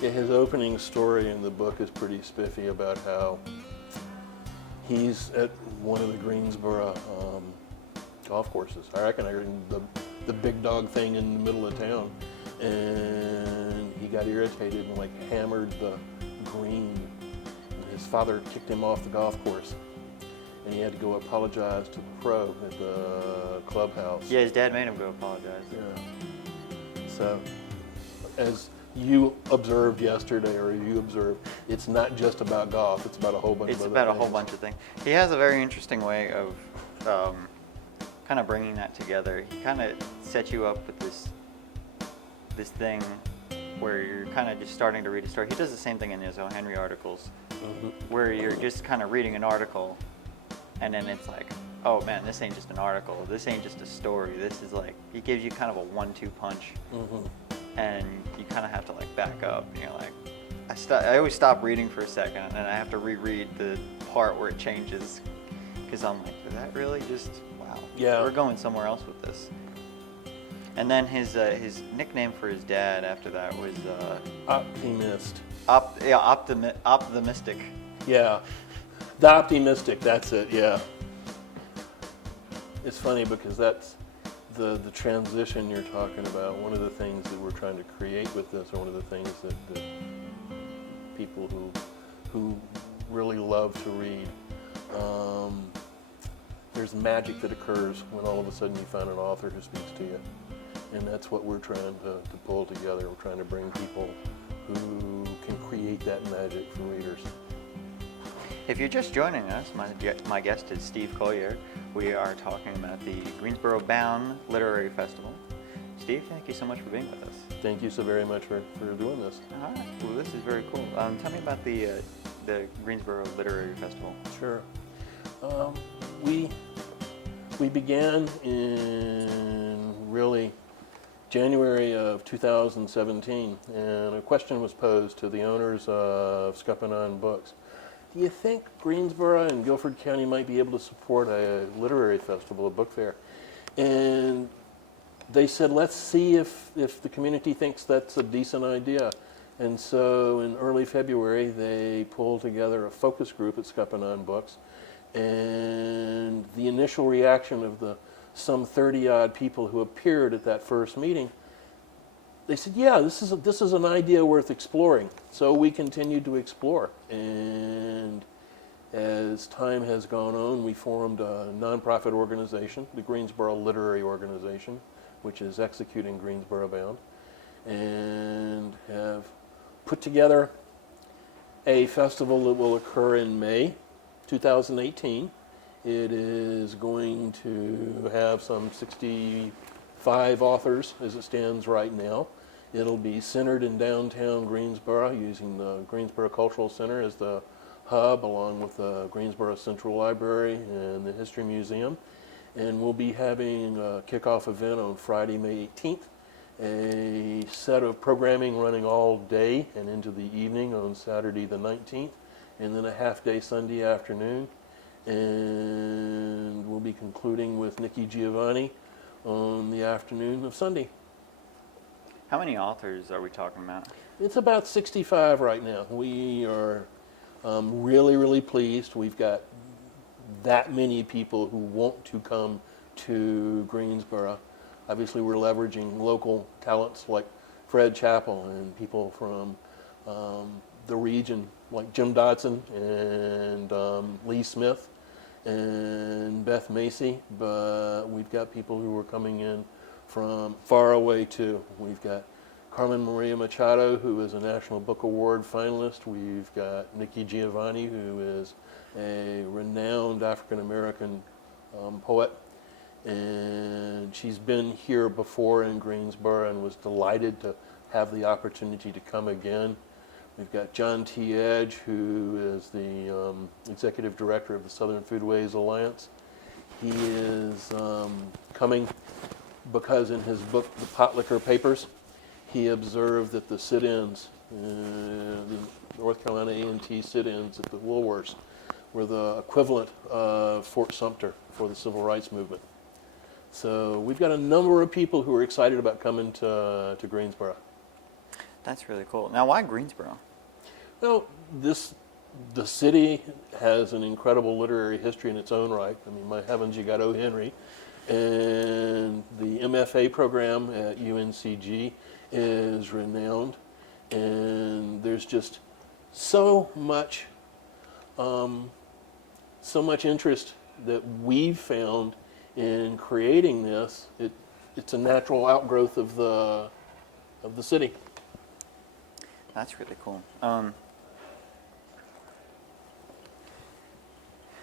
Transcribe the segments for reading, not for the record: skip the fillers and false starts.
Yeah, his opening story in the book is pretty spiffy about how he's at one of the Greensboro golf courses. I reckon the big dog thing in the middle of town, and he got irritated and like hammered the green. And his father kicked him off the golf course, and he had to go apologize to the pro at the clubhouse. Yeah, his dad made him go apologize. Yeah. So, as you observed yesterday, or you observed, it's not just about golf. It's about a whole bunch of other things. It's about a whole bunch of things. He has a very interesting way of kind of bringing that together. He kind of sets you up with this thing where you're kind of just starting to read a story. He does the same thing in his O. Henry articles, where you're just kind of reading an article, and then it's like, oh man, this ain't just an article. This ain't just a story. This is like, he gives you kind of a 1-2 punch. And you kind of have to like back up. And you're like, I always stop reading for a second, and I have to reread the part where it changes, because I'm like, is that really just, wow? Yeah. We're going somewhere else with this. And then his nickname for his dad after that was Optimist. Optimistic. Yeah, the Optimistic. That's it. Yeah. It's funny because that's the transition you're talking about. One of the things that we're trying to create with this, or one of the things that people who really love to read, there's magic that occurs when all of a sudden you find an author who speaks to you. And that's what we're trying to pull together. We're trying to bring people who can create that magic for readers. If you're just joining us, my guest is Steve Colyer. We are talking about the Greensboro Bound Literary Festival. Steve, thank you so much for being with us. Thank you so very much for doing this. All right. Well, this is very cool. Tell me about the Greensboro Literary Festival. Sure. We began in really January of 2017, and a question was posed to the owners of Scuppernong Books. Do you think Greensboro and Guilford County might be able to support a literary festival, a book fair? And they said, let's see if the community thinks that's a decent idea. And so in early February, they pulled together a focus group at Scuppernong Books. And the initial reaction of the some 30-odd people who appeared at that first meeting, they said, yeah, this is an idea worth exploring. So we continued to explore. And as time has gone on, we formed a nonprofit organization, the Greensboro Literary Organization, which is executing Greensboro Bound, and have put together a festival that will occur in May 2018. It is going to have some 65 authors as it stands right now. It'll be centered in downtown Greensboro, using the Greensboro Cultural Center as the hub, along with the Greensboro Central Library and the History Museum. And we'll be having a kickoff event on Friday, May 18th, a set of programming running all day and into the evening on Saturday the 19th, and then a half-day Sunday afternoon. And we'll be concluding with Nikki Giovanni on the afternoon of Sunday. How many authors are we talking about? It's about 65 right now. We are really, really pleased. We've got that many people who want to come to Greensboro. Obviously, we're leveraging local talents like Fred Chappell and people from the region like Jim Dodson and Lee Smith and Beth Macy, but we've got people who are coming in from far away too. We've got Carmen Maria Machado, who is a National Book Award finalist. We've got Nikki Giovanni, who is a renowned African-American poet, and she's been here before in Greensboro and was delighted to have the opportunity to come again. We've got John T. Edge, who is the Executive Director of the Southern Foodways Alliance. He is coming because in his book, The Pot Liquor Papers, he observed that the sit-ins, the North Carolina A&T sit-ins at the Woolworths, were the equivalent of Fort Sumter for the Civil Rights Movement. So we've got a number of people who are excited about coming to Greensboro. That's really cool. Now, why Greensboro? Well, the city has an incredible literary history in its own right. I mean, my heavens, you got O. Henry, and the MFA program at UNCG is renowned, and there's just so much interest that we've found in creating this. It's a natural outgrowth of the city. That's really cool.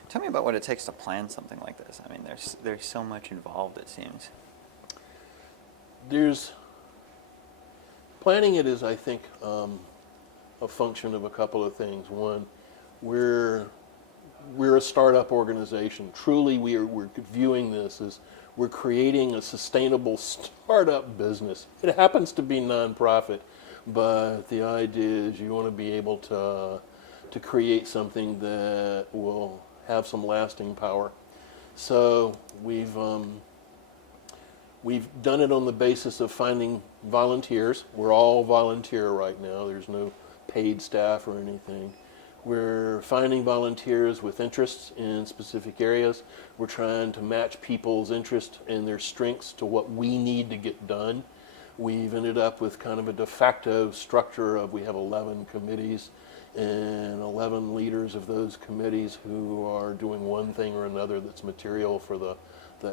Tell me about what it takes to plan something like this. I mean, there's so much involved, it seems. Planning it is, I think, a function of a couple of things. One, we're a startup organization. Truly, we're viewing this as we're creating a sustainable startup business. It happens to be nonprofit, but the idea is you want to be able to create something that will have some lasting power. So we've done it on the basis of finding volunteers. We're all volunteer right now. There's no paid staff or anything. We're finding volunteers with interests in specific areas. We're trying to match people's interests and their strengths to what we need to get done. We've ended up with kind of a de facto structure of we have 11 committees and 11 leaders of those committees who are doing one thing or another that's material for the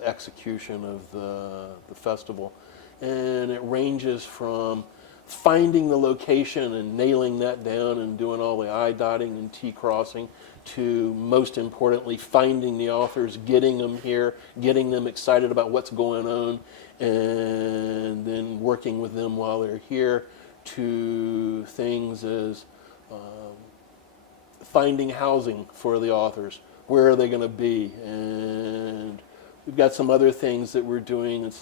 execution of the festival. And it ranges from finding the location and nailing that down and doing all the I dotting and T crossing to, most importantly, finding the authors, getting them here, getting them excited about what's going on, and then working with them while they're here, to things as finding housing for the authors. Where are they going to be? And we've got some other things that we're doing.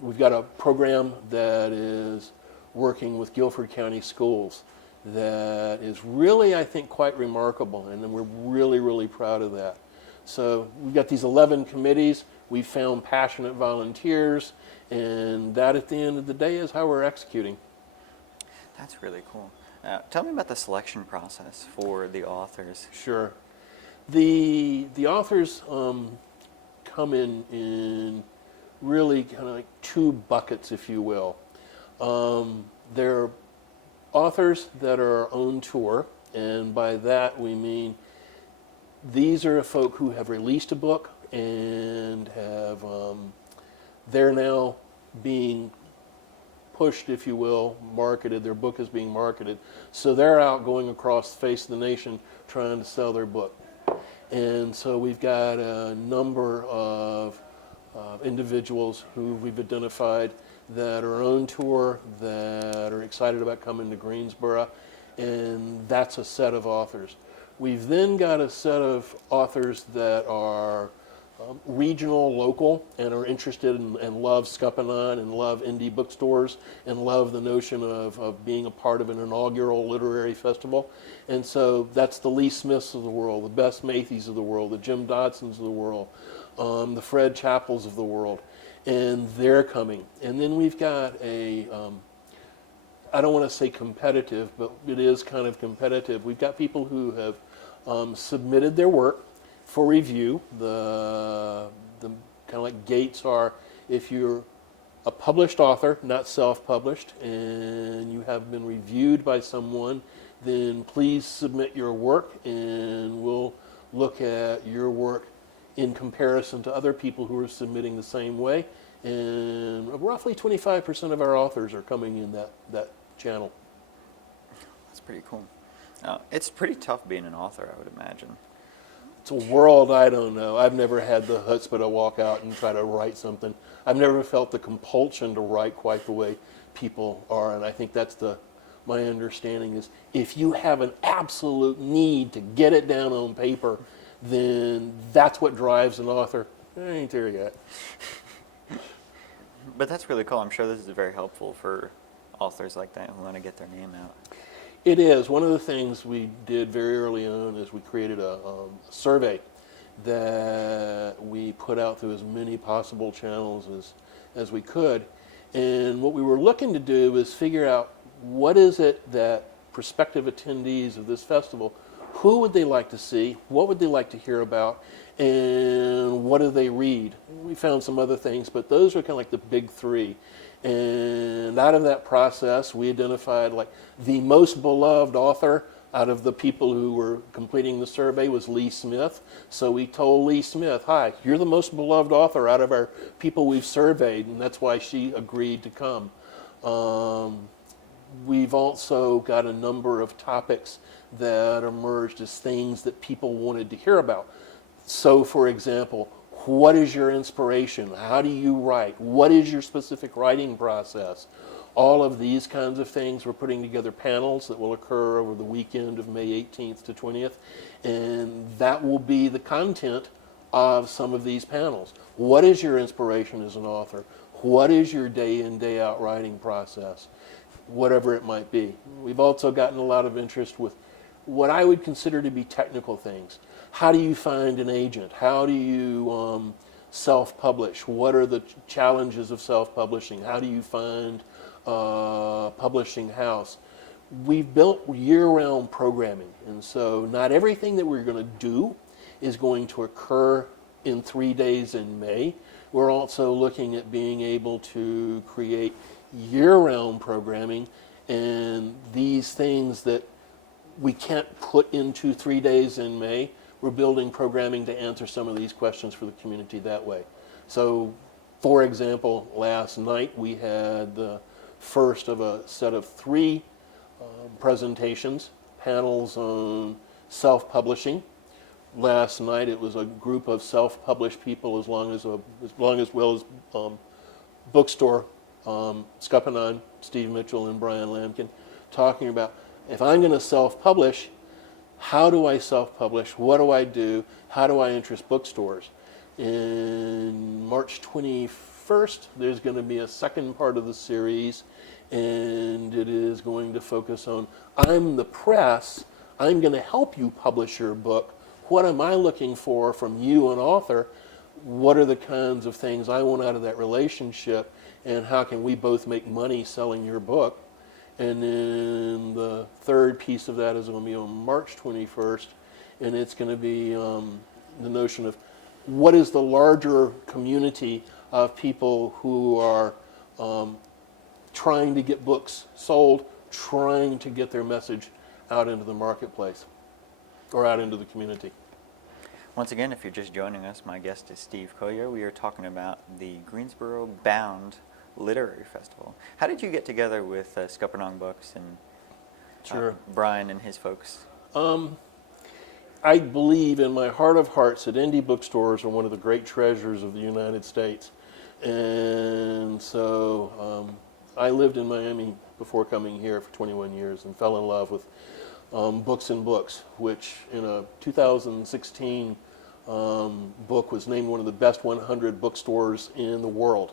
We've got a program that is working with Guilford County Schools that is really, I think, quite remarkable, and then we're really, really proud of that. So we've got these 11 committees. We've found passionate volunteers, and that, at the end of the day, is how we're executing. That's really cool. Tell me about the selection process for the authors. Sure. The authors come in really kind of like two buckets, if you will. There are authors that are on tour, and by that we mean these are folk who have released a book and have they're now being pushed, if you will, marketed. Their book is being marketed, so they're out going across the face of the nation trying to sell their book. And so we've got a number of individuals who we've identified that are on tour, that are excited about coming to Greensboro, and that's a set of authors. We've then got a set of authors that are regional, local, and are interested in, and love Scuppernong and love indie bookstores and love the notion of being a part of an inaugural literary festival. And so that's the Lee Smiths of the world, the Bess Matheys of the world, the Jim Dodsons of the world, the Fred Chappells of the world, and they're coming. And then we've got a, I don't want to say competitive, but it is kind of competitive. We've got people who have submitted their work for review. The kind of like gates are, if you're a published author, not self-published, and you have been reviewed by someone, then please submit your work, and we'll look at your work in comparison to other people who are submitting the same way. And roughly 25% of our authors are coming in that channel. That's pretty cool. It's pretty tough being an author, I would imagine. It's a world I don't know. I've never had the chutzpah to walk out and try to write something. I've never felt the compulsion to write quite the way people are, and I think that's my understanding is if you have an absolute need to get it down on paper, then that's what drives an author. I ain't there yet. But that's really cool. I'm sure this is very helpful for authors like that who want to get their name out. It is. One of the things we did very early on is we created a survey that we put out through as many possible channels as we could. And what we were looking to do is figure out what is it that prospective attendees of this festival, who would they like to see, what would they like to hear about, and what do they read? We found some other things, but those are kind of like the big three. And out of that process, we identified like the most beloved author out of the people who were completing the survey was Lee Smith. So we told Lee Smith, hi, you're the most beloved author out of our people we've surveyed, and that's why she agreed to come. We've also got a number of topics that emerged as things that people wanted to hear about. So, for example, what is your inspiration? How do you write? What is your specific writing process? All of these kinds of things. We're putting together panels that will occur over the weekend of May 18th to 20th, and that will be the content of some of these panels. What is your inspiration as an author? What is your day in, day out writing process? Whatever it might be. We've also gotten a lot of interest with what I would consider to be technical things. How do you find an agent? How do you self-publish? What are the challenges of self-publishing? How do you find a publishing house? We've built year-round programming, and so not everything that we're going to do is going to occur in 3 days in May. We're also looking at being able to create year-round programming, and these things that we can't put into 3 days in May, we're building programming to answer some of these questions for the community that way. So, for example, last night we had the first of a set of 3 presentations, panels on self-publishing. Last night it was a group of self-published people as well as bookstore, Scuppernong, Steve Mitchell and Brian Lamkin, talking about, if I'm going to self-publish, how do I self-publish? What do I do? How do I interest bookstores? In March 21st, there's going to be a second part of the series, and it is going to focus on, I'm the press, I'm going to help you publish your book. What am I looking for from you, an author? What are the kinds of things I want out of that relationship, and how can we both make money selling your book? And then the third piece of that is going to be on March 21st, and it's going to be the notion of what is the larger community of people who are trying to get books sold, trying to get their message out into the marketplace or out into the community. Once again, if you're just joining us, my guest is Steve Colyer. We are talking about the Greensboro Bound Literary Festival. How did you get together with Scuppernong Books and Sure. Brian and his folks? I believe in my heart of hearts that indie bookstores are one of the great treasures of the United States. And so I lived in Miami before coming here for 21 years and fell in love with Books and Books, which in a 2016 book was named one of the best 100 bookstores in the world.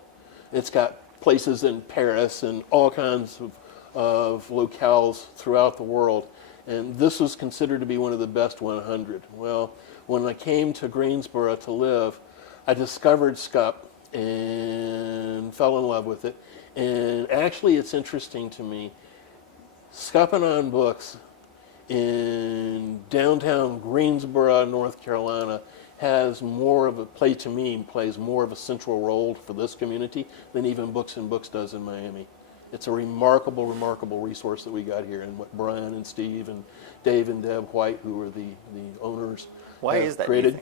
It's got places in Paris and all kinds of locales throughout the world. And this was considered to be one of the best 100. Well, when I came to Greensboro to live, I discovered Scupp and fell in love with it. And actually, it's interesting to me, Scuppernong Books in downtown Greensboro, North Carolina, has more of a plays more of a central role for this community than even Books and Books does in Miami. It's a remarkable, remarkable resource that we got here, and what Brian and Steve and Dave and Deb White, who are the owners, Why have is that, created.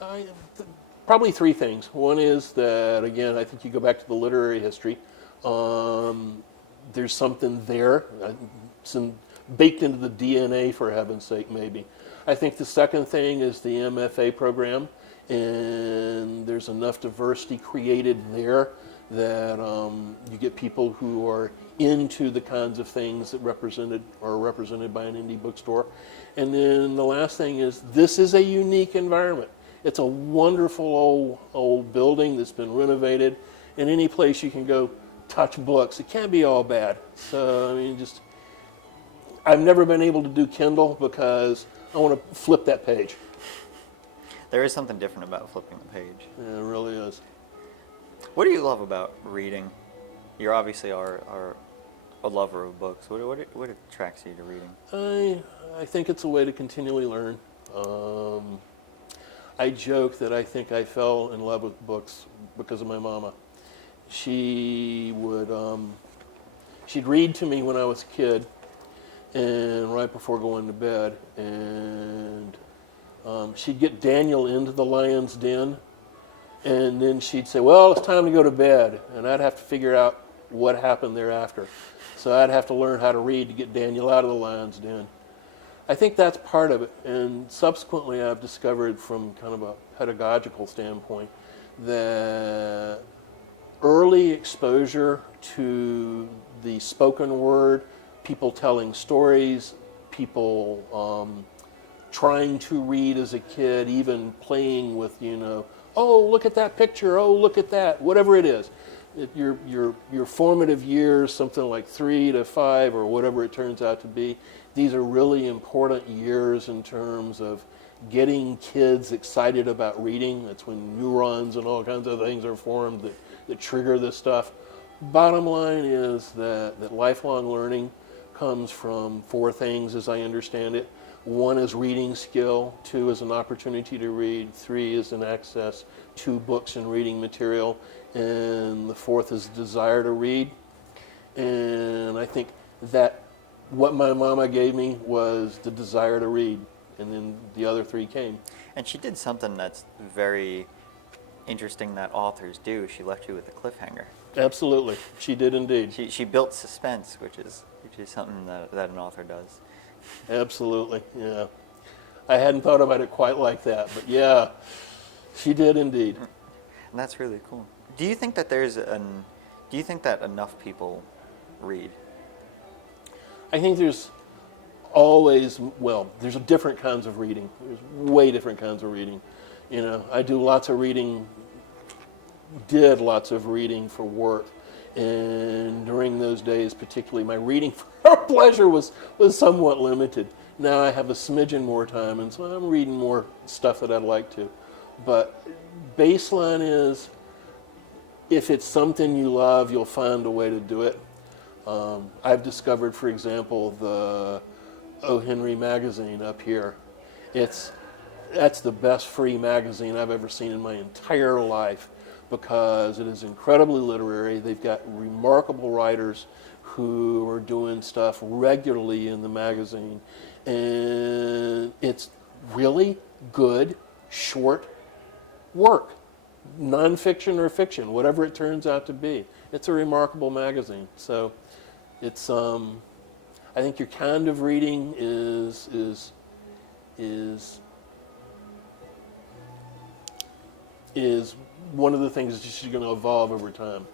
do you think? Probably 3 things. One is that, again, I think you go back to the literary history. There's something there, baked into the DNA, for heaven's sake, maybe. I think the second thing is the MFA program, and there's enough diversity created there that you get people who are into the kinds of things that are represented by an indie bookstore. And then the last thing is, this is a unique environment. It's a wonderful old building that's been renovated, and any place you can go touch books, it can't be all bad. So, I mean, I've never been able to do Kindle because I want to flip that page. There is something different about flipping the page. Yeah, it really is. What do you love about reading? You obviously are a lover of books? What attracts you to reading? I think it's a way to continually learn. I joke that I think I fell in love with books because of my mama. She would, she'd read to me when I was a kid, and right before going to bed, and she'd get Daniel into the lion's den, and then she'd say, well, it's time to go to bed, and I'd have to figure out what happened thereafter. So I'd have to learn how to read to get Daniel out of the lion's den. I think that's part of it, and subsequently I've discovered from kind of a pedagogical standpoint that early exposure to the spoken word, people telling stories, people trying to read as a kid, even playing with, oh, look at that picture, oh, look at that, whatever it is. Your formative years, something like 3 to 5 or whatever it turns out to be, these are really important years in terms of getting kids excited about reading. That's when neurons and all kinds of things are formed that trigger this stuff. Bottom line is that lifelong learning comes from 4 things as I understand it. 1 is reading skill, 2 is an opportunity to read, 3 is an access to books and reading material, and the 4th is desire to read. And I think that what my mama gave me was the desire to read, and then the other 3 came. And she did something that's very interesting that authors do. She left you with a cliffhanger. Absolutely, she did indeed. She built suspense, which is something that an author does. Absolutely, yeah. I hadn't thought about it quite like that, but yeah, she did indeed. And that's really cool. Do you think that enough people read? I think there's always, there's different kinds of reading. There's way different kinds of reading. I do lots of reading, did lots of reading for work. And during those days, particularly, my reading for pleasure was somewhat limited. Now I have a smidgen more time, and so I'm reading more stuff that I'd like to. But baseline is, if it's something you love, you'll find a way to do it. I've discovered, for example, the O. Henry magazine up here. That's the best free magazine I've ever seen in my entire life because it is incredibly literary. They've got remarkable writers who are doing stuff regularly in the magazine. And it's really good, short work. Nonfiction or fiction, whatever it turns out to be. It's a remarkable magazine. So it's I think your kind of reading is one of the things that's just going to evolve over time.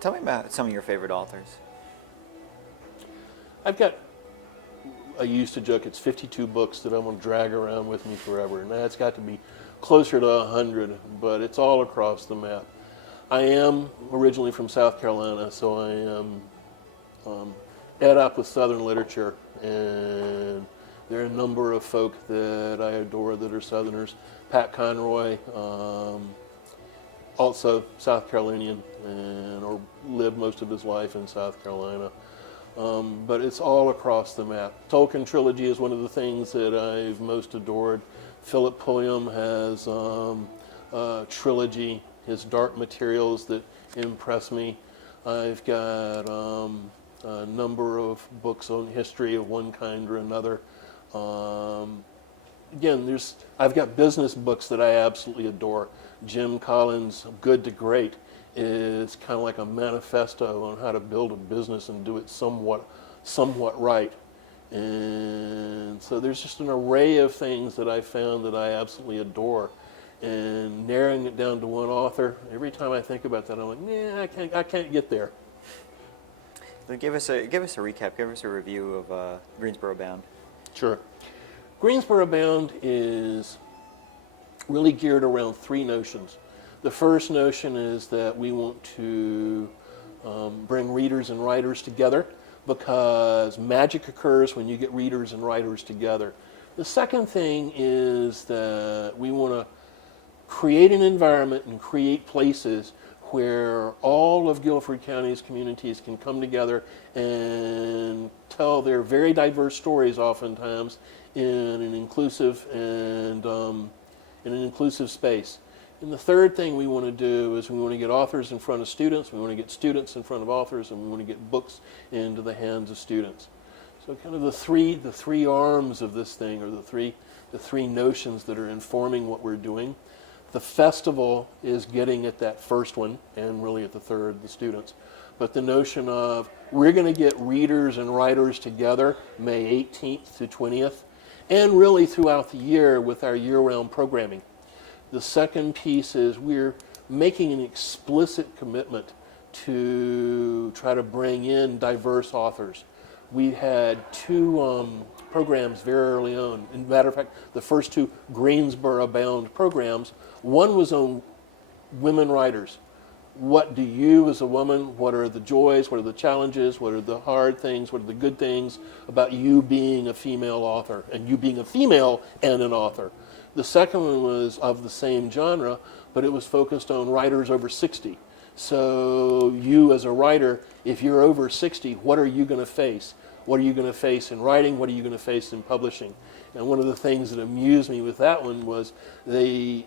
Tell me about some of your favorite authors. I used to joke it's 52 books that I'm going to drag around with me forever. Now it's got to be closer to 100, but it's all across the map. I am originally from South Carolina, so I am ed up with Southern literature, and there are a number of folk that I adore that are Southerners. Pat Conroy, also South Carolinian, or lived most of his life in South Carolina. But it's all across the map. Tolkien trilogy is one of the things that I've most adored. Philip Pulliam has a trilogy, his Dark Materials, that impress me. I've got a number of books on history of one kind or another. Again, I've got business books that I absolutely adore. Jim Collins' Good to Great is kind of like a manifesto on how to build a business and do it somewhat right. And so there's just an array of things that I found that I absolutely adore. And narrowing it down to one author, every time I think about that, I'm like, I can't get there. Give us a recap. Give us a review of Greensboro Bound. Sure. Greensboro Bound is really geared around 3 notions. The first notion is that we want to bring readers and writers together because magic occurs when you get readers and writers together. The second thing is that we want to create an environment and create places where all of Guilford County's communities can come together and tell their very diverse stories, oftentimes in an inclusive and in an inclusive space. And the third thing we want to do is we want to get authors in front of students, we want to get students in front of authors, and we want to get books into the hands of students. So kind of the three arms of this thing, or the three notions that are informing what we're doing. The festival is getting at that first one, and really at the third, the students. But the notion of we're going to get readers and writers together May 18th to 20th, and really throughout the year with our year-round programming. The second piece is we're making an explicit commitment to try to bring in diverse authors. We had two programs very early on. As a matter of fact, the first two Greensboro-bound programs, one was on women writers. What do you as a woman, what are the joys, what are the challenges, what are the hard things, what are the good things about you being a female author, and you being a female and an author. The second one was of the same genre, but it was focused on writers over 60. So you as a writer, if you're over 60, what are you going to face? What are you going to face in writing? What are you going to face in publishing? And one of the things that amused me with that one was the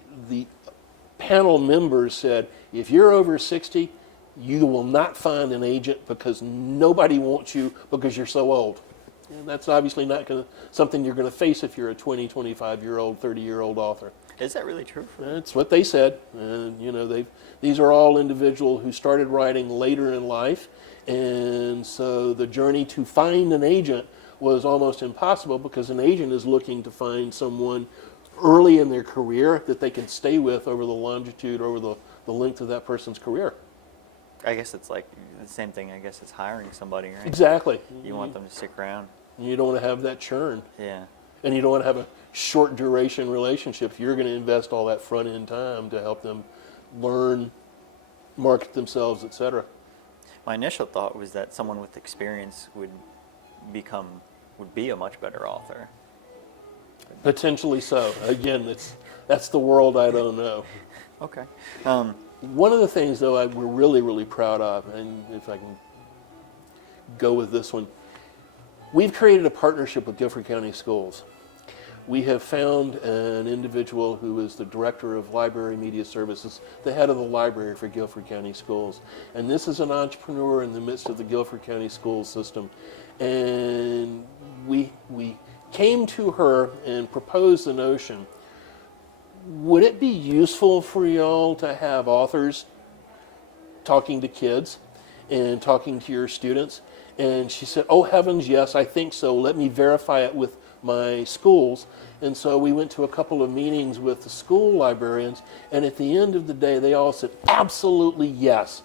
panel members said, if you're over 60, you will not find an agent because nobody wants you because you're so old. And that's obviously not something you're going to face if you're a 20, 25-year-old, 30-year-old author. Is that really true? That's what they said. And you know, these are all individuals who started writing later in life, and so the journey to find an agent was almost impossible because an agent is looking to find someone early in their career that they can stay with over the longitude, over the length of that person's career. I guess it's like the same thing. I guess it's hiring somebody, right? Exactly. You want them to stick around. You don't want to have that churn. Yeah. And you don't want to have a short duration relationship. You're going to invest all that front end time to help them learn, market themselves, etc. My initial thought was that someone with experience would be a much better author. Potentially so. Again, that's the world I don't know. Okay. One of the things, though, we're really, really proud of, and if I can go with this one, we've created a partnership with Guilford County Schools. We have found an individual who is the director of library media services, the head of the library for Guilford County Schools. And this is an entrepreneur in the midst of the Guilford County school system. And we came to her and proposed the notion, would it be useful for y'all to have authors talking to kids and talking to your students? And she said, oh heavens, yes, I think so. Let me verify it with my schools. And so we went to a couple of meetings with the school librarians, and at the end of the day, they all said, absolutely yes.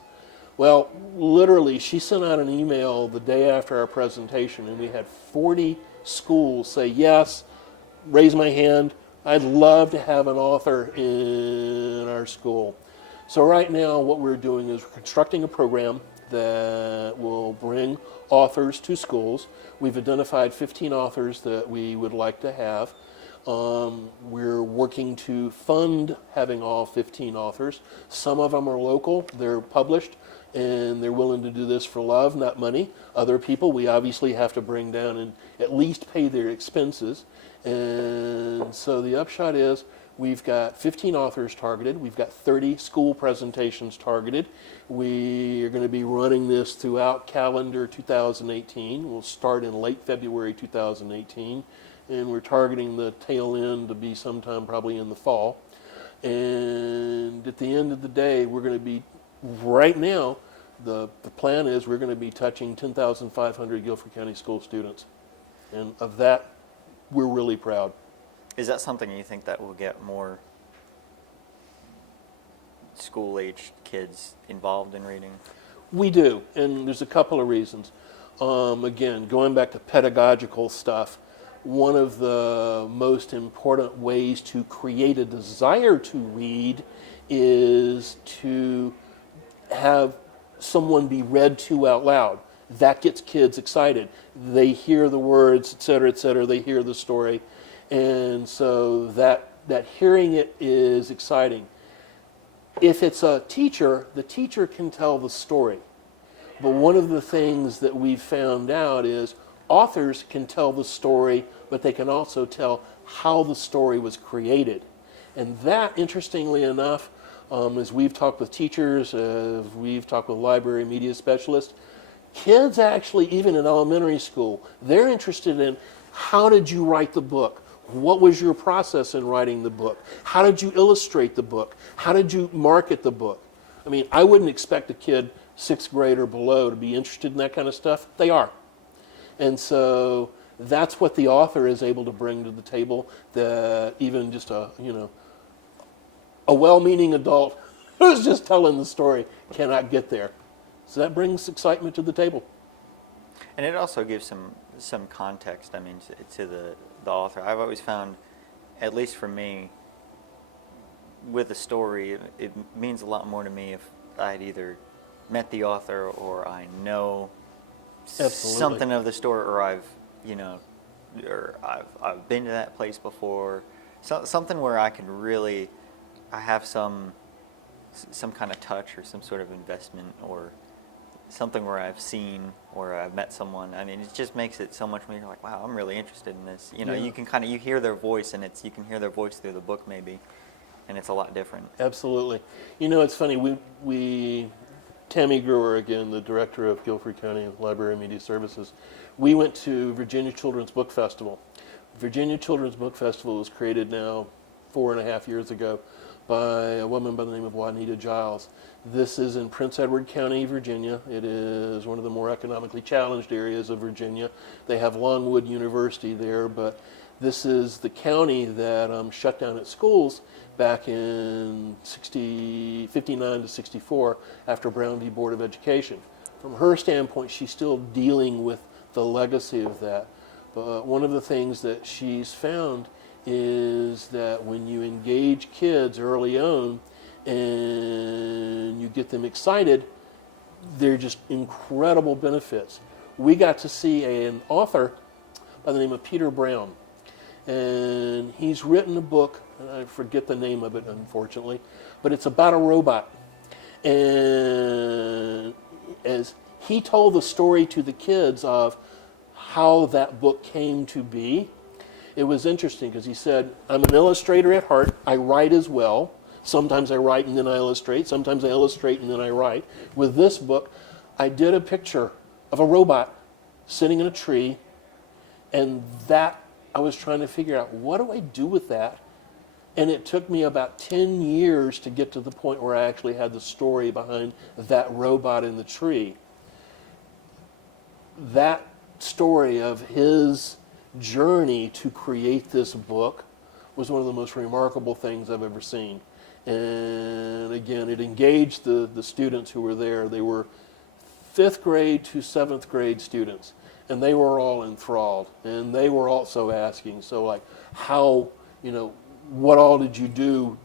Well, literally, she sent out an email the day after our presentation, and we had 40 schools say, yes, raise my hand, I'd love to have an author in our school. So right now, what we're doing is we're constructing a program that will bring authors to schools. We've identified 15 authors that we would like to have. We're working to fund having all 15 authors. Some of them are local, they're published, and they're willing to do this for love, not money. Other people, we obviously have to bring down and at least pay their expenses. And so the upshot is we've got 15 authors targeted. We've got 30 school presentations targeted. We are going to be running this throughout calendar 2018. We'll start in late February 2018. And we're targeting the tail end to be sometime probably in the fall. And at the end of the day, we're going to be, right now, the plan is we're going to be touching 10,500 Guilford County school students. And of that, we're really proud. Is that something you think that will get more school-aged kids involved in reading? We do, and there's a couple of reasons. Again, going back to pedagogical stuff, one of the most important ways to create a desire to read is to have someone be read to out loud. That gets kids excited. They hear the words, et cetera, they hear the story. And so that hearing it is exciting. If it's a teacher, the teacher can tell the story. But one of the things that we've found out is authors can tell the story, but they can also tell how the story was created. And that, interestingly enough, as we've talked with teachers, we've talked with library media specialists, kids actually, even in elementary school, they're interested in how did you write the book? What was your process in writing the book? How did you illustrate the book? How did you market the book? I mean, I wouldn't expect a kid 6th grade or below to be interested in that kind of stuff. They are. And so that's what the author is able to bring to the table that even just a well-meaning adult who's just telling the story cannot get there. So that brings excitement to the table. And it also gives some context, I mean, to the author. I've always found, at least for me, with a story, it means a lot more to me if I'd either met the author or I know something of the story, or I've been to that place before. Something where I can really, I have some kind of touch or some sort of investment, or something where I've seen or I've met someone. I mean, it just makes it so much more, you're like, wow, I'm really interested in this. You know, Yeah. you can you hear their voice, and you can hear their voice through the book maybe, and it's a lot different. Absolutely. You know, it's funny, we Tammy Brewer, again, the director of Guilford County Library and Media Services, we went to Virginia Children's Book Festival. Virginia Children's Book Festival was created now 4.5 years ago by a woman by the name of Juanita Giles. This is in Prince Edward County, Virginia. It is one of the more economically challenged areas of Virginia. They have Longwood University there, but this is the county that shut down its schools back in 59 to 64 after Brown v. Board of Education. From her standpoint, she's still dealing with the legacy of that. But one of the things that she's found is that when you engage kids early on and you get them excited, they're just incredible benefits. We got to see an author by the name of Peter Brown, and he's written a book, and I forget the name of it unfortunately, but it's about a robot. And as he told the story to the kids of how that book came to be, it was interesting because he said, I'm an illustrator at heart. I write as well. Sometimes I write and then I illustrate. Sometimes I illustrate and then I write. With this book, I did a picture of a robot sitting in a tree, and that I was trying to figure out, what do I do with that? And it took me about 10 years to get to the point where I actually had the story behind that robot in the tree. That story of his journey to create this book was one of the most remarkable things I've ever seen. And again, it engaged the students who were there. They were 5th grade to 7th grade students, and they were all enthralled. And they were also asking, so like, how, what all did you do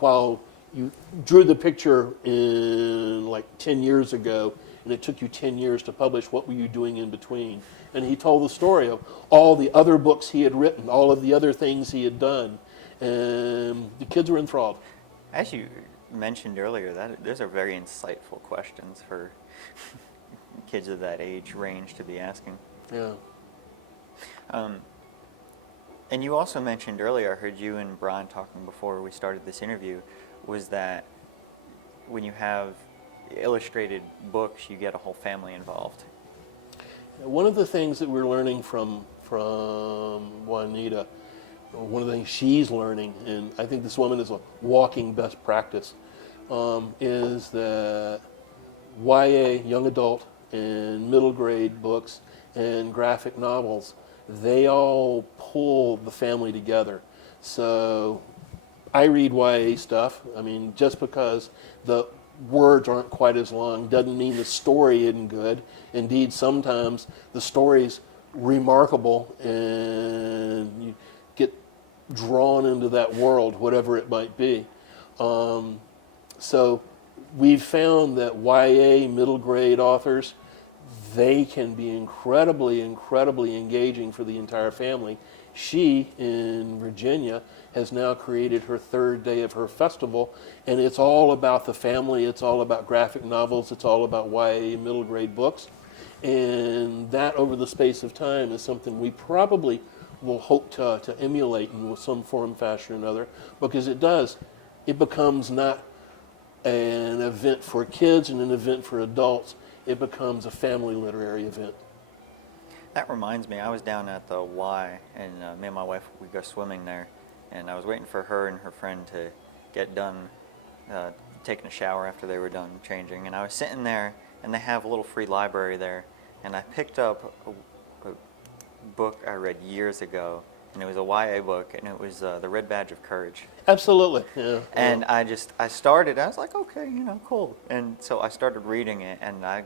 while you drew the picture in like 10 years ago, and it took you 10 years to publish? What were you doing in between? And he told the story of all the other books he had written, all of the other things he had done, and the kids were enthralled. As you mentioned earlier, those are very insightful questions for kids of that age range to be asking. Yeah. And you also mentioned earlier, I heard you and Brian talking before we started this interview, was that when you have illustrated books, you get a whole family involved. One of the things that we're learning from Juanita, one of the things she's learning, and I think this woman is a walking best practice, is that YA, young adult, and middle grade books and graphic novels, they all pull the family together. So I read YA stuff. I mean, just because the words aren't quite as long doesn't mean the story isn't good. Indeed, sometimes the story's remarkable and you get drawn into that world, whatever it might be. So we've found that YA middle grade authors, they can be incredibly, incredibly engaging for the entire family. She, in Virginia, has now created her third day of her festival, and it's all about the family, it's all about graphic novels, it's all about YA middle grade books. And that, over the space of time, is something we probably will hope to emulate in some form, fashion, or another, because it becomes not an event for kids and an event for adults, it becomes a family literary event. That reminds me, I was down at the Y, and me and my wife, we go swimming there, and I was waiting for her and her friend to get done taking a shower after they were done changing, and I was sitting there, and they have a little free library there, and I picked up a book I read years ago, and it was a YA book, and it was The Red Badge of Courage. Absolutely, yeah. And I was like, okay, cool. And so I started reading it, and I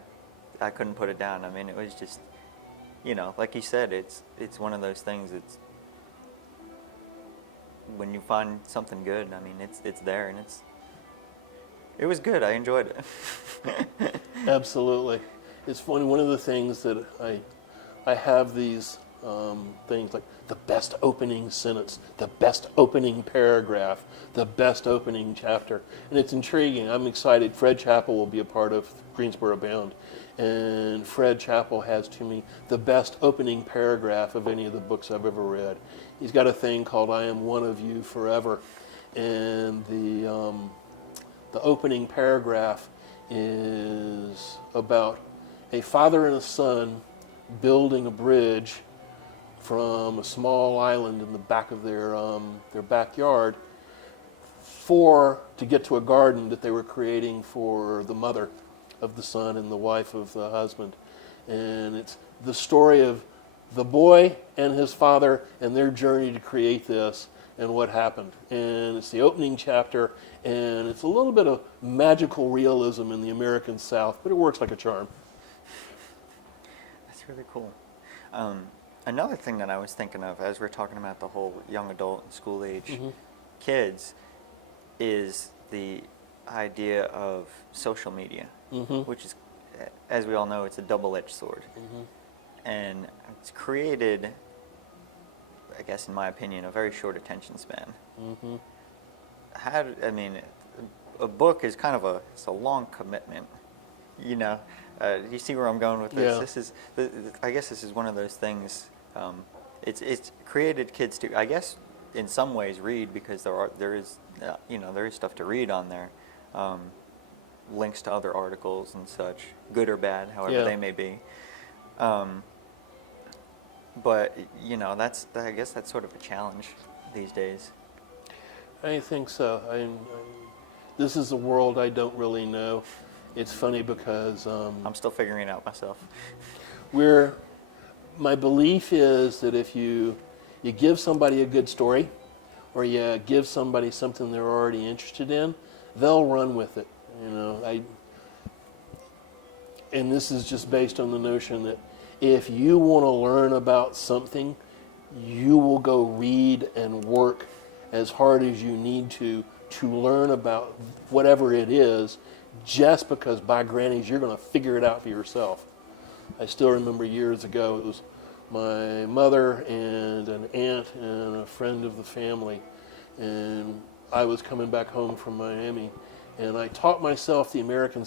couldn't put it down. I mean, it was just, like you said, it's one of those things. It's when you find something good. I mean, it's there, and it was good. I enjoyed it. Absolutely. It's funny, one of the things that I have these things like the best opening sentence, the best opening paragraph, the best opening chapter. And it's intriguing. I'm excited. Fred Chappell will be a part of Greensboro Bound. And Fred Chappell has, to me, the best opening paragraph of any of the books I've ever read. He's got a thing called I Am One of You Forever. And the opening paragraph is about a father and a son building a bridge from a small island in the back of their backyard to get to a garden that they were creating for the mother of the son and the wife of the husband. And it's the story of the boy and his father and their journey to create this and what happened. And it's the opening chapter, and it's a little bit of magical realism in the American South, but it works like a charm. That's really cool. Another thing that I was thinking of as we're talking about the whole young adult and school age kids is the idea of social media, which is, as we all know, it's a double-edged sword. And it's created, I guess in my opinion, a very short attention span. A book is kind of it's a long commitment. You see where I'm going with this? Yeah. I guess this is one of those things. It's created kids to, I guess, in some ways read, because there is stuff to read on there, links to other articles and such, good or bad, however they may be. But I guess that's sort of a challenge these days. I think so. This is a world I don't really know. It's funny because I'm still figuring it out myself. My belief is that if you give somebody a good story, or you give somebody something they're already interested in, they'll run with it. And this is just based on the notion that if you want to learn about something, you will go read and work as hard as you need to learn about whatever it is, just because, by grannies, you're going to figure it out for yourself. I still remember years ago, it was my mother and an aunt and a friend of the family, and I was coming back home from Miami, and I taught myself the American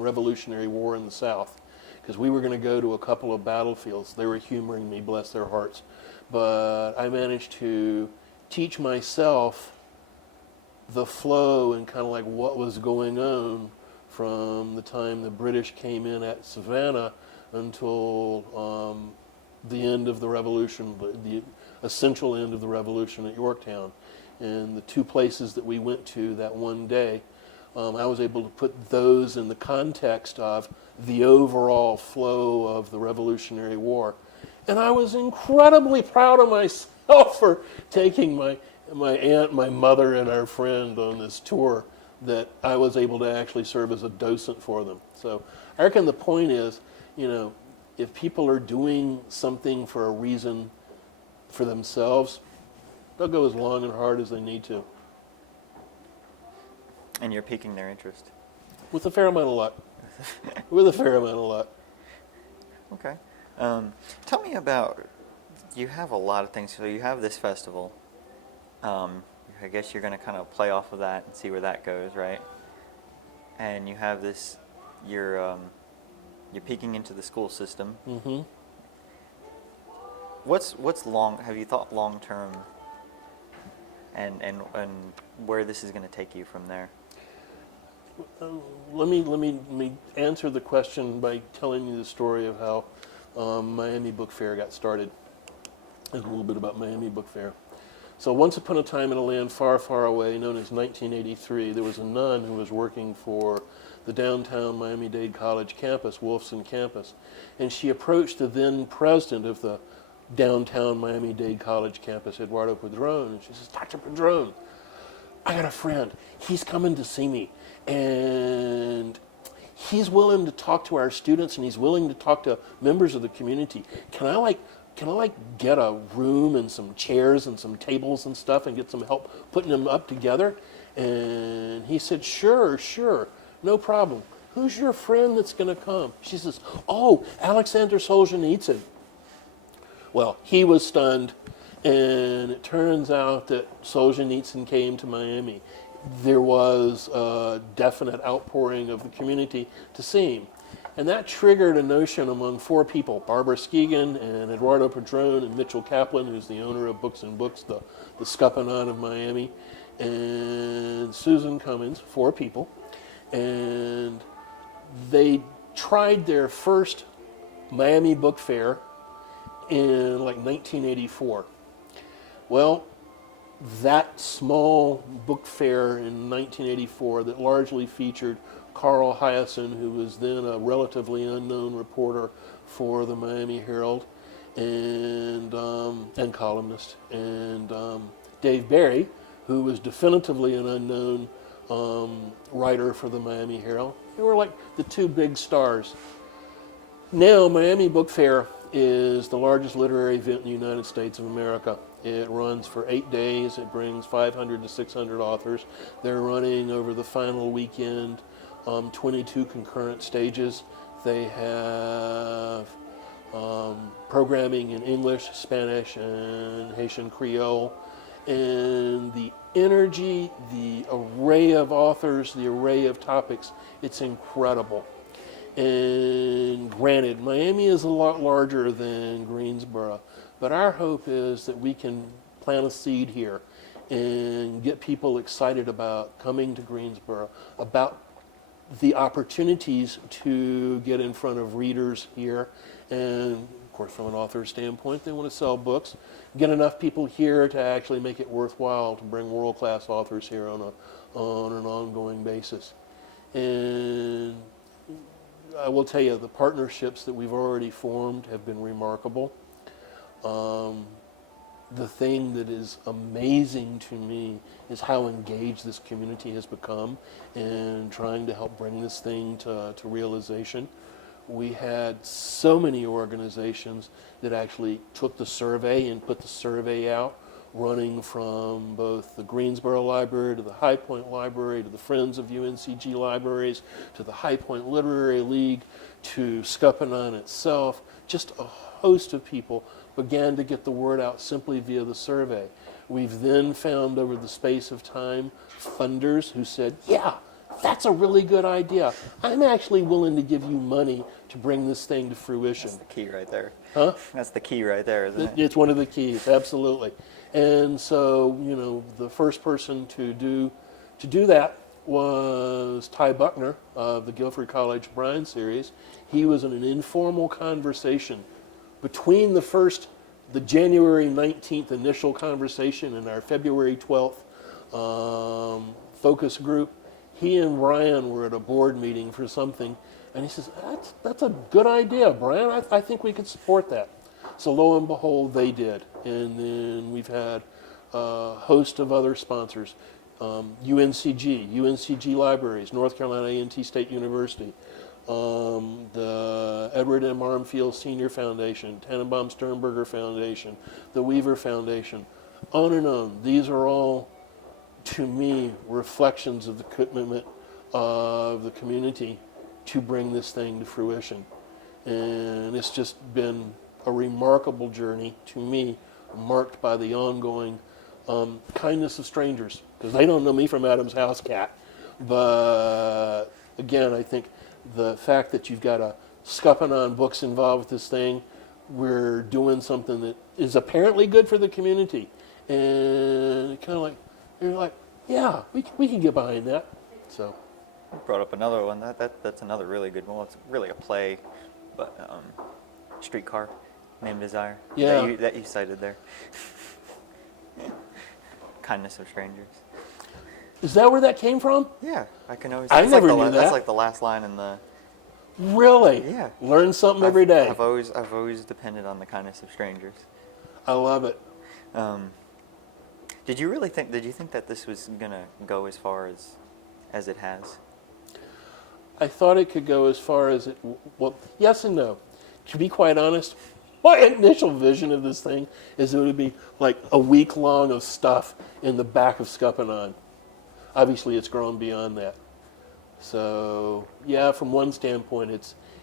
Revolutionary War in the South, because we were going to go to a couple of battlefields. They were humoring me, bless their hearts, but I managed to teach myself the flow and kind of like what was going on from the time the British came in at Savannah until the end of the Revolution, the essential end of the Revolution at Yorktown. And the two places that we went to that one day, I was able to put those in the context of the overall flow of the Revolutionary War. And I was incredibly proud of myself for taking my aunt, my mother, and our friend on this tour, that I was able to actually serve as a docent for them. So I reckon the point is, if people are doing something for a reason for themselves, they'll go as long and hard as they need to. And you're piquing their interest. With a fair amount of luck. With a fair amount of luck. Okay. Tell me about you have a lot of things. So you have this festival. I guess you're going to kind of play off of that and see where that goes, right? And you have this, you're peeking into the school system. Mm-hmm. What's long? Have you thought long term? And where this is going to take you from there? Let me answer the question by telling you the story of how Miami Book Fair got started, and a little bit about Miami Book Fair. So once upon a time in a land far, far away, known as 1983, there was a nun who was working for the downtown Miami-Dade College campus, Wolfson campus, and she approached the then president of the downtown Miami-Dade College campus, Eduardo Padron, and she says, "Dr. Padron, I got a friend. He's coming to see me, and he's willing to talk to our students, and he's willing to talk to members of the community. Can I get a room and some chairs and some tables and stuff and get some help putting them up together?" And he said, sure, no problem. Who's your friend that's going to come? She says, "Oh, Alexander Solzhenitsyn." Well, he was stunned, and it turns out that Solzhenitsyn came to Miami. There was a definite outpouring of the community to see him. And that triggered a notion among four people: Barbara Skegan and Eduardo Padron and Mitchell Kaplan, who's the owner of Books and Books, the Scuppernong of Miami, and Susan Cummins, four people. And they tried their first Miami Book Fair in like 1984. Well, that small book fair in 1984 that largely featured Carl Hyacin, who was then a relatively unknown reporter for the Miami Herald and columnist, and Dave Barry, who was definitively an unknown writer for the Miami Herald. They were like the two big stars. Now, Miami Book Fair is the largest literary event in the United States of America. It runs for 8 days. It brings 500 to 600 authors. They're running over the final weekend 22 concurrent stages. They have programming in English, Spanish, and Haitian Creole. And the energy, the array of authors, the array of topics, it's incredible. And granted, Miami is a lot larger than Greensboro, but our hope is that we can plant a seed here and get people excited about coming to Greensboro, about the opportunities to get in front of readers here. And of course, from an author standpoint, they want to sell books, get enough people here to actually make it worthwhile to bring world-class authors here on an ongoing basis. And I will tell you, the partnerships that we've already formed have been remarkable. The thing that is amazing to me is how engaged this community has become in trying to help bring this thing to realization. We had so many organizations that actually took the survey and put the survey out, running from both the Greensboro Library to the High Point Library to the Friends of UNCG Libraries to the High Point Literary League to Scuppernong itself. Just a host of people began to get the word out simply via the survey. We've then found over the space of time funders who said, "Yeah, that's a really good idea. I'm actually willing to give you money to bring this thing to fruition." That's the key right there. Huh? That's the key right there, isn't it? It's one of the keys, absolutely. And so, the first person to do that was Ty Buckner of the Guilford College Brine series. He was in an informal conversation between the January 19th initial conversation and our February 12th focus group. He and Brian were at a board meeting for something, and he says, that's a good idea, Brian. I think we could support that. So lo and behold, they did. And then we've had a host of other sponsors, UNCG Libraries, North Carolina A&T State University, the Edward M. Armfield Senior Foundation, Tannenbaum Sternberger Foundation, the Weaver Foundation, on and on. These are all, to me, reflections of the commitment of the community to bring this thing to fruition. And it's just been a remarkable journey to me, marked by the ongoing kindness of strangers, because they don't know me from Adam's house cat. But again, I think the fact that you've got a scupping on books involved with this thing, we're doing something that is apparently good for the community, and kind of like you're like, yeah, we can get behind that. So. You brought up another one. That's another really good one. Well, it's really a play, but Streetcar Named Desire. Yeah. That you cited there. Kindness of strangers. Is that where that came from? Yeah, I can always. I never knew that. That's like the last line in the. Really? Yeah. Learn something every day. I've always depended on the kindness of strangers. I love it. Did you think that this was gonna go as far as it has? I thought it could go as far as it. Well, yes and no. To be quite honest, my initial vision of this thing is it would be like a week long of stuff in the back of Scuppernong. Obviously, it's grown beyond that. So yeah, from one standpoint,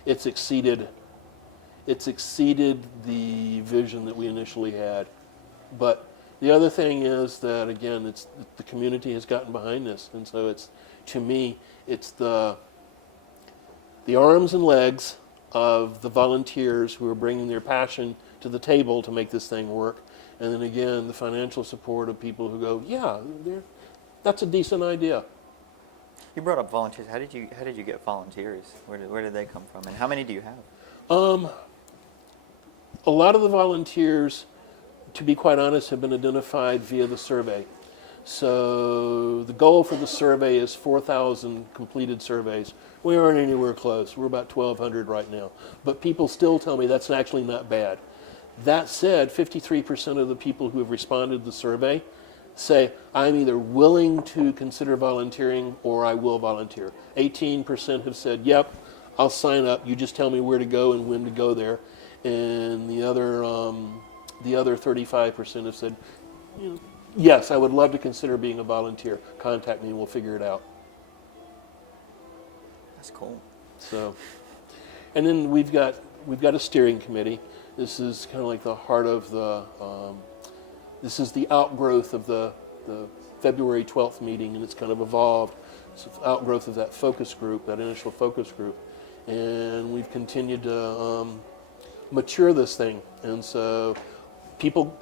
it's exceeded the vision that we initially had. But the other thing is that again, it's the community has gotten behind this, and so it's, to me, it's the arms and legs of the volunteers who are bringing their passion to the table to make this thing work, and then again, the financial support of people who go, yeah, that's a decent idea. You brought up volunteers. How did you get volunteers? Where did they come from, and how many do you have? A lot of the volunteers, to be quite honest, have been identified via the survey. So the goal for the survey is 4,000 completed surveys. We aren't anywhere close. We're about 1,200 right now. But people still tell me that's actually not bad. That said, 53% of the people who have responded to the survey say, I'm either willing to consider volunteering or I will volunteer. 18% have said, yep, I'll sign up. You just tell me where to go and when to go there. And the other 35% have said, yes, I would love to consider being a volunteer. Contact me and we'll figure it out. That's cool. So, and then we've got a steering committee. This is kind of like the heart of the. This is the outgrowth of the February 12th meeting, and it's kind of evolved. It's the outgrowth of that focus group, that initial focus group, and we've continued to mature this thing, and so people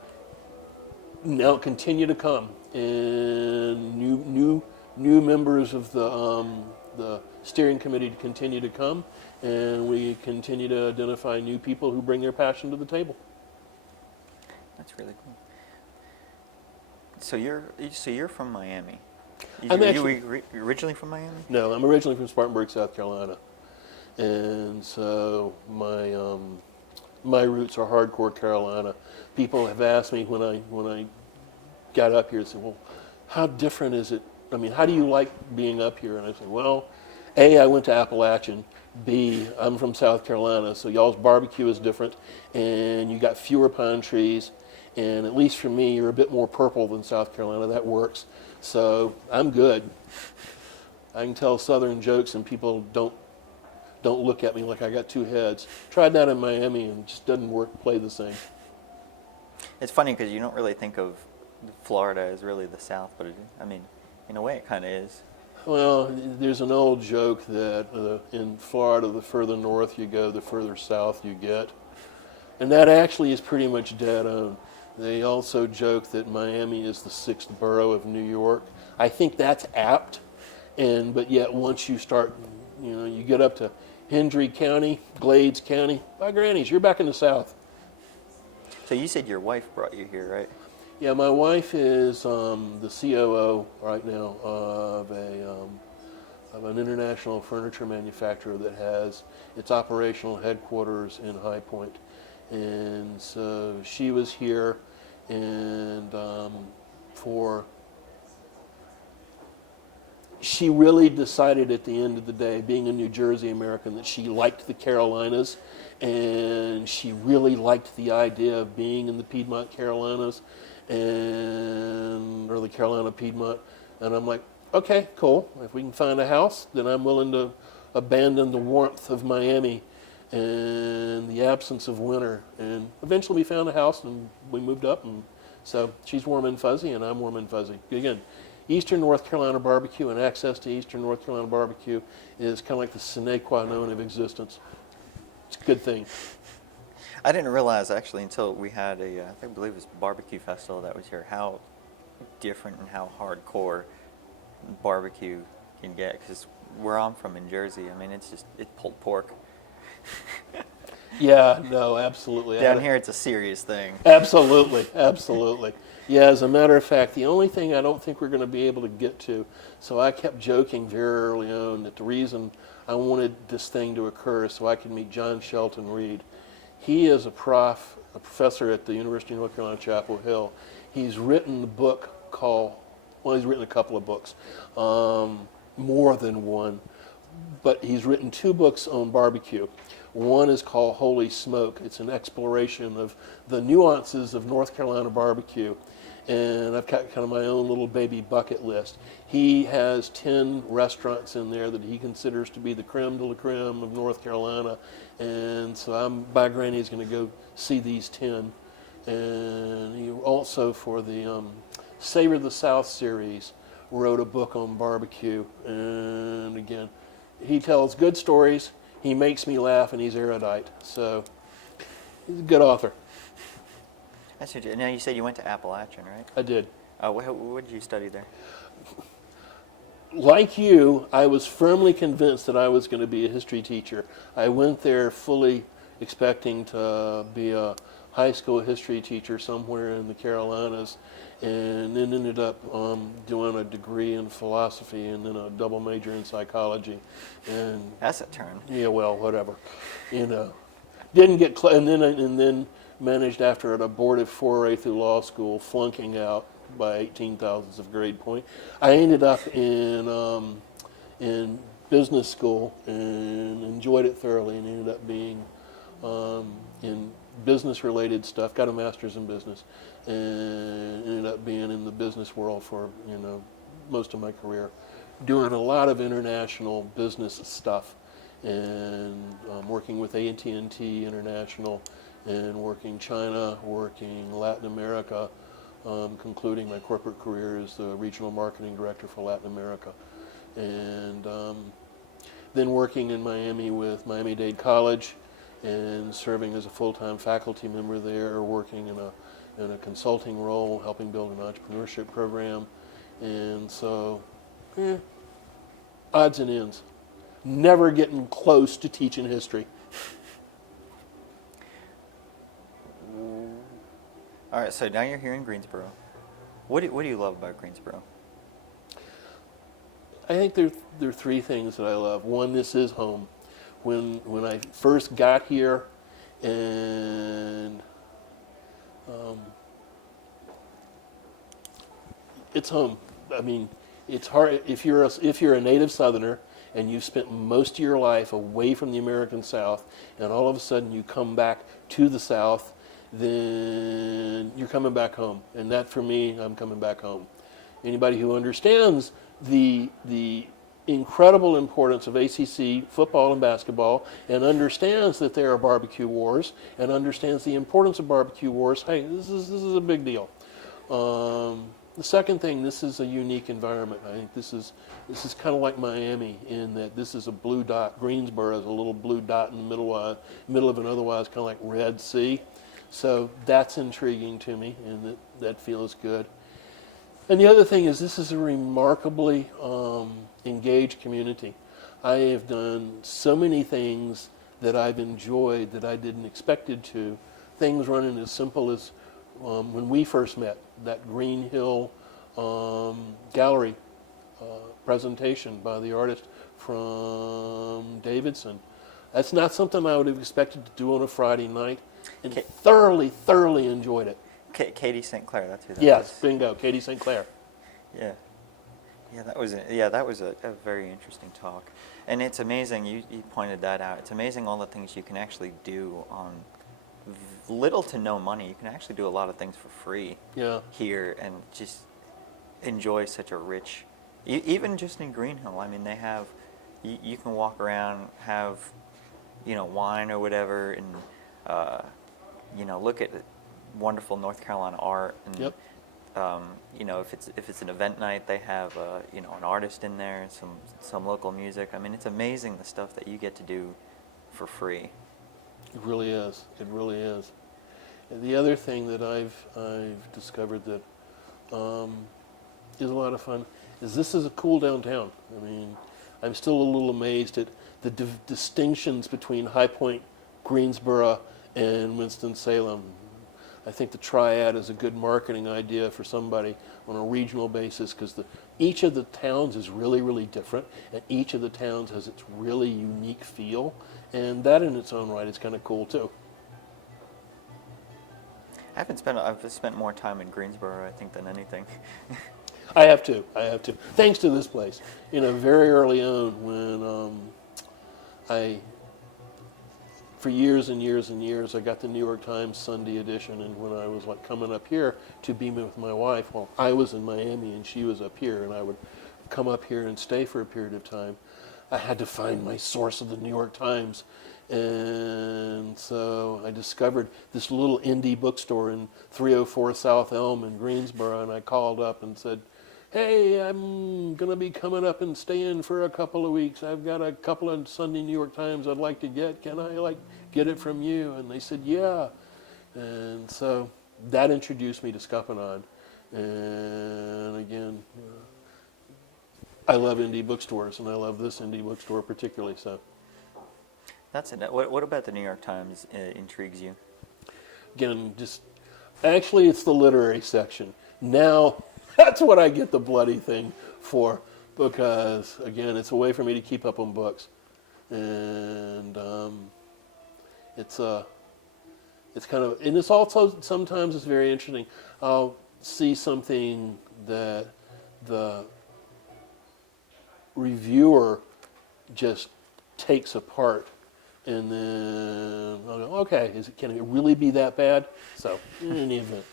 now continue to come, and new members of the steering committee continue to come, and we continue to identify new people who bring their passion to the table. That's really cool. So you're from Miami. I'm Are you originally from Miami? No, I'm originally from Spartanburg, South Carolina, and so my roots are hardcore Carolina. People have asked me when I got up here, said, well, how different is it? I mean, how do you like being up here? And I said, well, A, I went to Appalachian. B, I'm from South Carolina, so y'all's barbecue is different, and you got fewer pine trees, and at least for me, you're a bit more purple than South Carolina. That works. So I'm good. I can tell Southern jokes, and people don't look at me like I got two heads. Tried that in Miami, and it just doesn't work. Play the same. It's funny because you don't really think of Florida as really the South, but I mean, in a way, it kind of is. Well, there's an old joke that in Florida, the further north you go, the further south you get. And that actually is pretty much dead on. They also joke that Miami is the sixth borough of New York. I think that's apt, but yet once you start, you get up to Hendry County, Glades County, by grannies, you're back in the South. So you said your wife brought you here, right? Yeah, my wife is the COO right now of an international furniture manufacturer that has its operational headquarters in High Point. And so she was here, and she really decided at the end of the day, being a New Jersey American, that she liked the Carolinas, and she really liked the idea of being in the Piedmont Carolinas, or the Carolina Piedmont. And I'm like, okay, cool. If we can find a house, then I'm willing to abandon the warmth of Miami and the absence of winter. And eventually we found a house and we moved up, and so she's warm and fuzzy and I'm warm and fuzzy. Again, Eastern North Carolina barbecue and access to Eastern North Carolina barbecue is kind of like the sine qua non of existence. It's a good thing. I didn't realize actually until we had I believe it was barbecue festival that was here, how different and how hardcore barbecue can get. Because where I'm from in Jersey, I mean, it's pulled pork. Yeah, no, absolutely. Down here, it's a serious thing. Absolutely, absolutely. Yeah, as a matter of fact, the only thing I don't think we're going to be able to get to, so I kept joking very early on that the reason I wanted this thing to occur is so I could meet John Shelton Reed. He is a professor at the University of North Carolina, Chapel Hill. He's written a book called, well, he's written a couple of books, more than one, but he's written 2 books on barbecue. One is called Holy Smoke. It's an exploration of the nuances of North Carolina barbecue. And I've got kind of my own little baby bucket list. He has 10 restaurants in there that he considers to be the creme de la creme of North Carolina. And so I'm, by granny, is going to go see these 10. And he also, for the Savor the South series, wrote a book on barbecue. And again, he tells good stories. He makes me laugh, and he's erudite. So he's a good author. That's interesting. Now you said you went to Appalachian, right? I did. What did you study there? Like you, I was firmly convinced that I was going to be a history teacher. I went there fully expecting to be a high school history teacher somewhere in the Carolinas, and then ended up doing a degree in philosophy and then a double major in psychology. And That's a turn. yeah, well, whatever, you know. Didn't get and then managed after an abortive foray through law school, flunking out by 18 thousandths of grade point. I ended up in business school and enjoyed it thoroughly, and ended up being in business-related stuff. Got a master's in business, and ended up being in the business world for most of my career, doing a lot of international business stuff, and working with AT&T International, and working China, working Latin America, concluding my corporate career as the regional marketing director for Latin America, and then working in Miami with Miami-Dade College, and serving as a full-time faculty member there, working in a consulting role, helping build an entrepreneurship program, and so, odds and ends. Never getting close to teaching history. All right, so now you're here in Greensboro. What do you love about Greensboro? I think there are 3 things that I love. One, this is home. When I first got here, and it's home. I mean, it's hard if you're a native Southerner and you've spent most of your life away from the American South, and all of a sudden you come back to the South, then you're coming back home. And that, for me, I'm coming back home. Anybody who understands the incredible importance of ACC football and basketball, and understands that there are barbecue wars, and understands the importance of barbecue wars, hey, this is a big deal. The second thing, this is a unique environment. I think this is kind of like Miami in that this is a blue dot. Greensboro is a little blue dot in the middle of an otherwise kind of like Red Sea. So that's intriguing to me, and that feels good. And the other thing is, this is a remarkably engaged community. I have done so many things that I've enjoyed that I didn't expect it to. Things running as simple as when we first met, that Green Hill gallery presentation by the artist from Davidson. That's not something I would have expected to do on a Friday night, and thoroughly enjoyed it. Katie St. Clair, that's who that Yes, is. bingo, Katie St. Clair. Yeah. That was a very interesting talk. And it's amazing, you pointed that out. It's amazing all the things you can actually do on little to no money. You can actually do a lot of things for free here, and just enjoy such a rich, even just in Green Hill. I mean, they have, you can walk around, have wine or whatever, and look at wonderful North Carolina art. And Yep. if it's an event night, they have an artist in there, and some local music. I mean, it's amazing the stuff that you get to do for free. It really is. It really is. And the other thing that I've discovered that is a lot of fun is this is a cool downtown. I mean, I'm still a little amazed at the distinctions between High Point, Greensboro, and Winston-Salem. I think the triad is a good marketing idea for somebody on a regional basis, because each of the towns is really, really different, and each of the towns has its really unique feel, and that in its own right is kind of cool too. I've spent more time in Greensboro, I think, than anything. I have to. Thanks to this place. Very early on when for years and years and years, I got the New York Times Sunday edition, and when I was coming up here to be with my wife, well, I was in Miami and she was up here, and I would come up here and stay for a period of time. I had to find my source of the New York Times, and so I discovered this little indie bookstore in 304 South Elm in Greensboro, and I called up and said, "Hey, I'm going to be coming up and staying for a couple of weeks. I've got a couple of Sunday New York Times I'd like to get. Can I get it from you?" And they said, "Yeah." And so that introduced me to Scuppernong. And again, I love indie bookstores, and I love this indie bookstore particularly. So That's it. What about the New York Times intrigues you? again, actually, it's the literary section. Now, that's what I get the bloody thing for, because again, it's a way for me to keep up on books, and it's kind of, and it's also sometimes it's very interesting. I'll see something that the reviewer just takes apart, and then I'll go, okay, can it really be that bad? So in any event.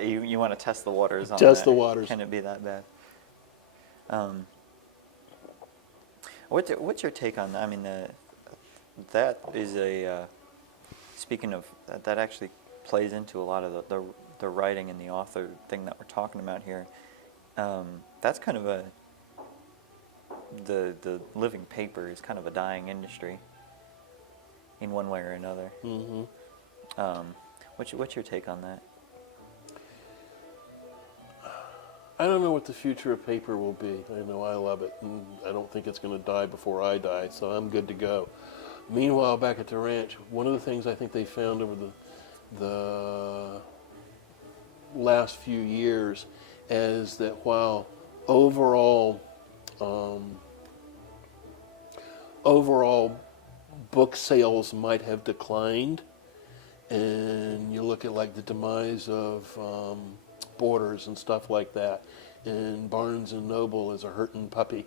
You want to test the waters on Test that. the waters. Can it be that bad? What's your take on that? I mean, that is speaking of, that actually plays into a lot of the writing and the author thing that we're talking about here. That's kind of the living paper is kind of a dying industry in one way or another. Mm-hmm. What's your take on that? I don't know what the future of paper will be. I know I love it, and I don't think it's going to die before I die, so I'm good to go. Meanwhile, back at the ranch, one of the things I think they found over the last few years is that while overall book sales might have declined, and you look at the demise of Borders and stuff like that, and Barnes and Noble is a hurting puppy.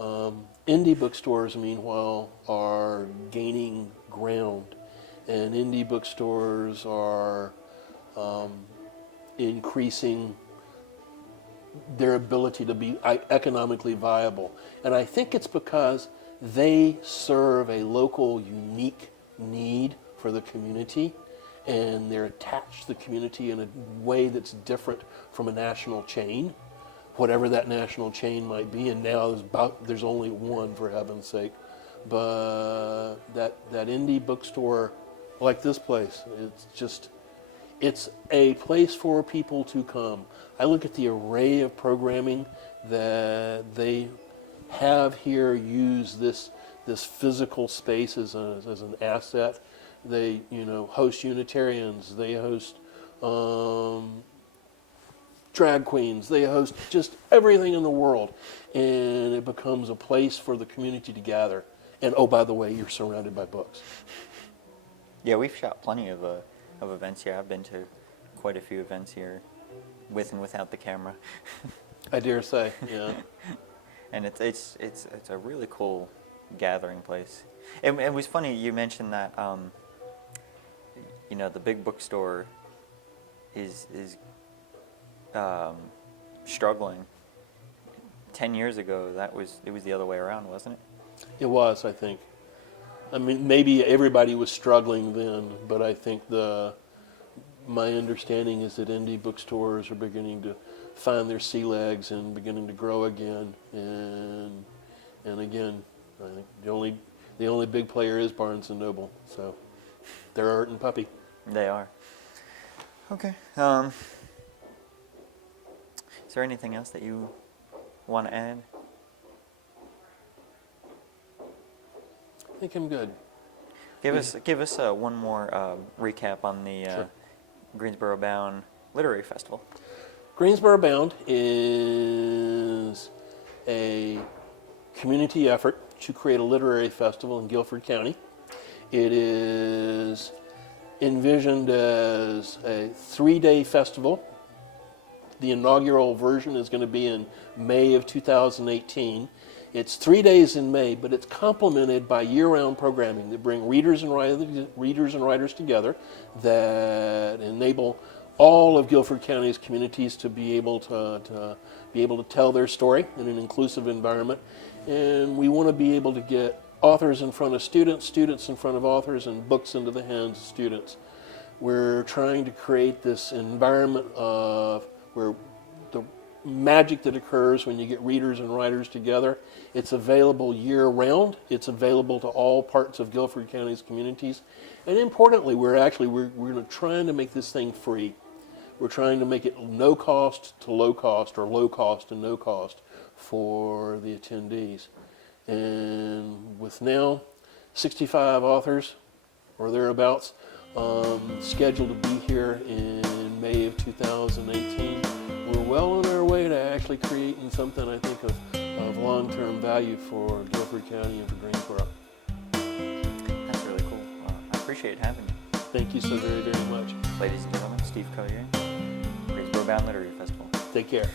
Indie bookstores, meanwhile, are gaining ground, and indie bookstores are increasing their ability to be economically viable. And I think it's because they serve a local, unique need for the community, and they're attached to the community in a way that's different from a national chain, whatever that national chain might be. And now there's only one, for heaven's sake. But that indie bookstore, like this place, it's a place for people to come. I look at the array of programming that they have here, use this physical space as an asset. They host Unitarians, they host drag queens, they host just everything in the world, and it becomes a place for the community to gather. And oh, by the way, you're surrounded by books. Yeah, we've shot plenty of events here. I've been to quite a few events here, with and without the camera. I dare say, yeah. And it's a really cool gathering place. It was funny you mentioned that the big bookstore is struggling. 10 years ago, it was the other way around, wasn't it? It was, I think. I mean, maybe everybody was struggling then, but I think my understanding is that indie bookstores are beginning to find their sea legs and beginning to grow again. And again, I think the only big player is Barnes and Noble. So they're a hurting puppy. They are. Okay. Is there anything else that you want to add? I think I'm good. Give us one more recap on the Sure. Greensboro Bound Literary Festival. Greensboro Bound is a community effort to create a literary festival in Guilford County. It is envisioned as a 3-day festival. The inaugural version is going to be in May of 2018. It's 3 days in May, but it's complemented by year-round programming that bring readers and writers together, that enable all of Guilford County's communities to be able to tell their story in an inclusive environment. And we want to be able to get authors in front of students, students in front of authors, and books into the hands of students. We're trying to create this environment of where the magic that occurs when you get readers and writers together. It's available year-round. It's available to all parts of Guilford County's communities. And importantly, we're trying to make this thing free. We're trying to make it no cost to low cost, or low cost to no cost for the attendees. And with now 65 authors or thereabouts scheduled to be here in May of 2018, we're well on our way to actually creating something, I think, of long-term value for Guilford County and for Greensboro. That's really cool. I appreciate having you. Thank you so very, very much. Ladies and gentlemen, Steve Colyer, Greensboro Bound Literary Festival. Take care.